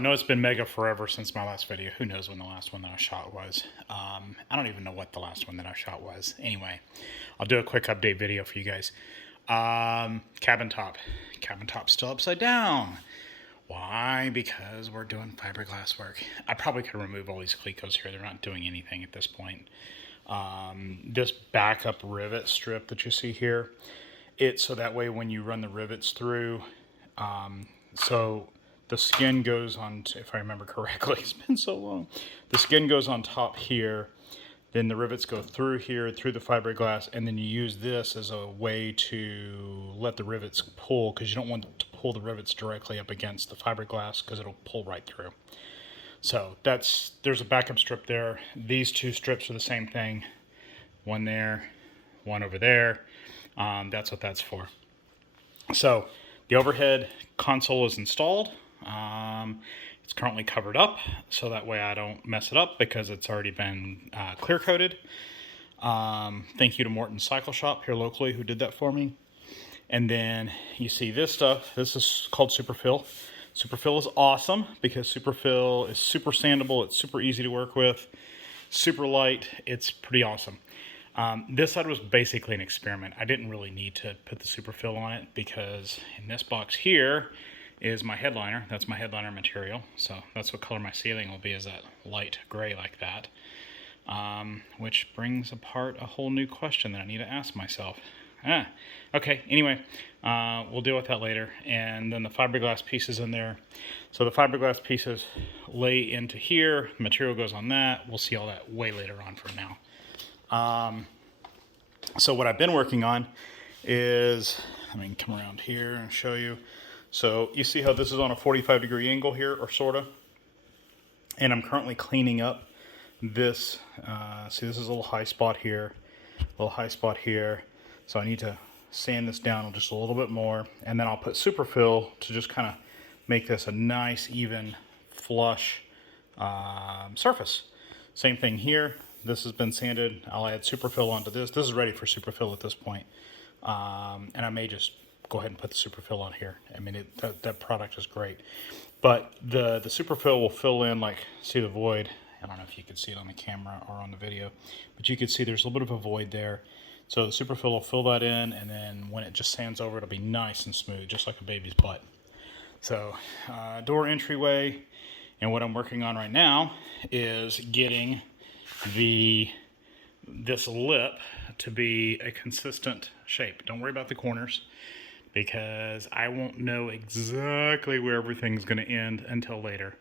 I know it's been mega forever since my last video. Who knows when the last one that I shot was. I don't even know what the last one that I shot was. Anyway, I'll do a quick update video for you guys. Cabin top. Cabin top still upside down. Why? Because we're doing fiberglass work. I probably could remove all these Clecos here. They're not doing anything at this point. This backup rivet strip that you see here, it's so that way when you run the rivets through, so the skin goes on, if I remember correctly, it's been so long. The skin goes on top here, then the rivets go through here, through the fiberglass, and then you use this as a way to let the rivets pull, because you don't want to pull the rivets directly up against the fiberglass because it'll pull right through. So there's a backup strip there. These two strips are the same thing. One there, one over there. That's what that's for. So the overhead console is installed. It's currently covered up, so that way I don't mess it up because it's already been clear coated. Thank you to Morton Cycle Shop here locally who did that for me. And then you see this stuff. This is called Superfill. Superfill is awesome because Superfill is super sandable. It's super easy to work with, super light. It's pretty awesome. This side was basically an experiment. I didn't really need to put the Superfill on it because in this box here is my headliner. That's my headliner material. So that's what color my ceiling will be, is that light gray like that. Which brings apart a whole new question that I need to ask myself. Okay, anyway, we'll deal with that later. And then the fiberglass pieces in there. So the fiberglass pieces lay into here. The material goes on that. We'll see all that way later on from now. So what I've been working on is, let me come around here and show you. So you see how this is on a 45-degree angle here, or sorta? And I'm currently cleaning up this. See, this is a little high spot here, a little high spot here. So I need to sand this down just a little bit more, and then I'll put Superfill to just kind of make this a nice, even, flush surface. Same thing here. This has been sanded. I'll add Superfill onto this. This is ready for Superfill at this point. And I may just go ahead and put the Superfill on here. I mean, that product is great. But the Superfill will fill in, like, see the void. I don't know if you can see it on the camera or on the video, but you can see there's a little bit of a void there. So the Superfill will fill that in, and then when it just sands over, it'll be nice and smooth, just like a baby's butt. So door entryway, and what I'm working on right now is getting this lip to be a consistent shape. Don't worry about the corners because I won't know exactly where everything's going to end until later,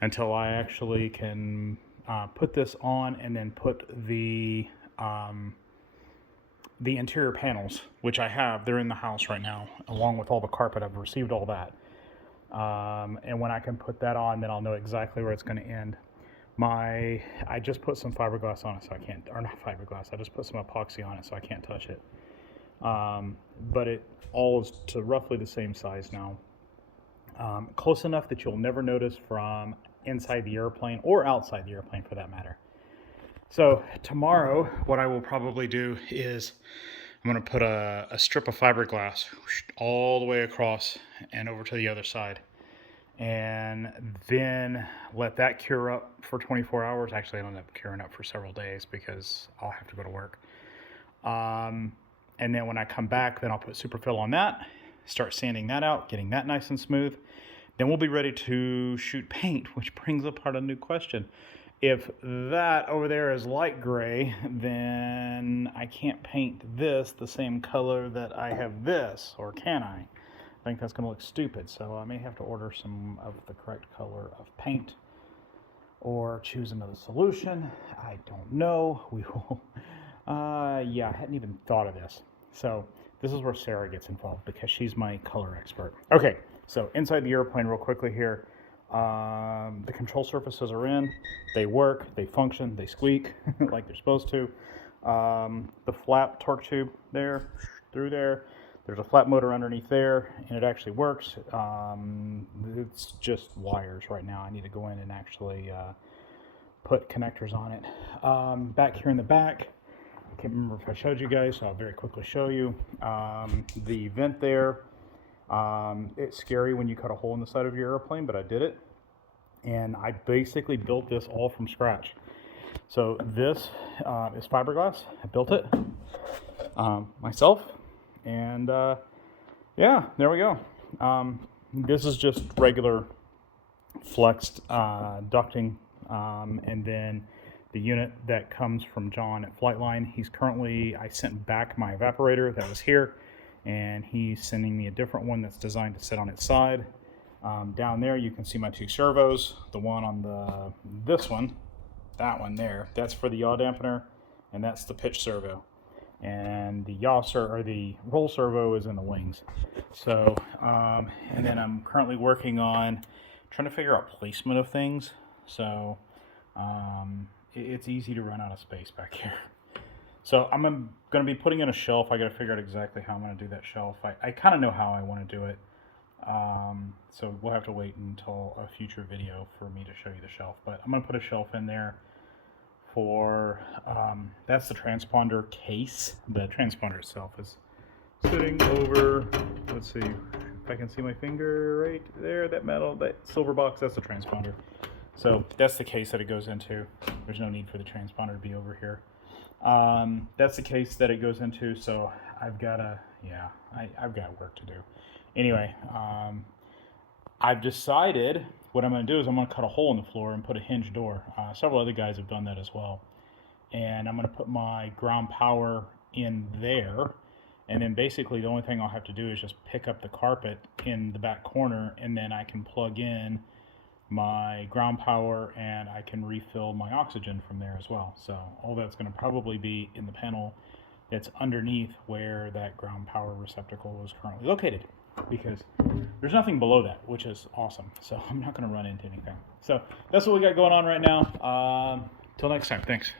until I actually can put this on and then put the interior panels, which I have. They're in the house right now, along with all the carpet. I've received all that. And when I can put that on, then I'll know exactly where it's going to end. I just put some fiberglass on it, so I can't, or not fiberglass, I just put some epoxy on it, so I can't touch it. But it all is to roughly the same size now. Close enough that you'll never notice from inside the airplane, or outside the airplane for that matter. So tomorrow, what I will probably do is I'm going to put a strip of fiberglass all the way across and over to the other side. And then let that cure up for 24 hours. Actually, it'll end up curing up for several days because I'll have to go to work. And then when I come back, then I'll put Superfill on that, start sanding that out, getting that nice and smooth. Then we'll be ready to shoot paint, which brings apart a new question. If that over there is light gray, then I can't paint this the same color that I have this, or can I? I think that's going to look stupid, so I may have to order some of the correct color of paint or choose another solution. I don't know. We will. Yeah, I hadn't even thought of this. So this is where Sarah gets involved because she's my color expert. Okay, so inside the airplane real quickly here. The control surfaces are in. They work, they function, they squeak like they're supposed to. The flap torque tube there, through there. There's a flat motor underneath there, and it actually works. It's just wires right now. I need to go in and actually put connectors on it. Back here in the back, I can't remember if I showed you guys, so I'll very quickly show you. The vent there, it's scary when you cut a hole in the side of your airplane, but I did it. And I basically built this all from scratch. So this is fiberglass. I built it myself, and yeah, there we go. This is just regular flexed ducting, and then the unit that comes from John at Flightline. I sent back my evaporator that was here, and he's sending me a different one that's designed to sit on its side. Down there you can see my 2 servos. The one on this one, that one there, that's for the yaw dampener, and that's the pitch servo. And the the roll servo is in the wings. So, and then I'm currently working on trying to figure out placement of things. So, it's easy to run out of space back here. So I'm going to be putting in a shelf. I got to figure out exactly how I'm going to do that shelf. I kind of know how I want to do it. So we'll have to wait until a future video for me to show you the shelf. But I'm going to put a shelf in there for, that's the transponder case. The transponder itself is sitting over, let's see if I can see my finger right there, that silver box, that's the transponder. So that's the case that it goes into. There's no need for the transponder to be over here. That's the case that it goes into, so I've got work to do. Anyway, I've decided what I'm going to do is I'm going to cut a hole in the floor and put a hinge door. Several other guys have done that as well. And I'm going to put my ground power in there, and then basically the only thing I'll have to do is just pick up the carpet in the back corner, and then I can plug in my ground power and I can refill my oxygen from there as well. So all that's going to probably be in the panel that's underneath where that ground power receptacle is currently located, because there's nothing below that, which is awesome. So I'm not going to run into anything. So that's what we got going on right now. Till next time, thanks.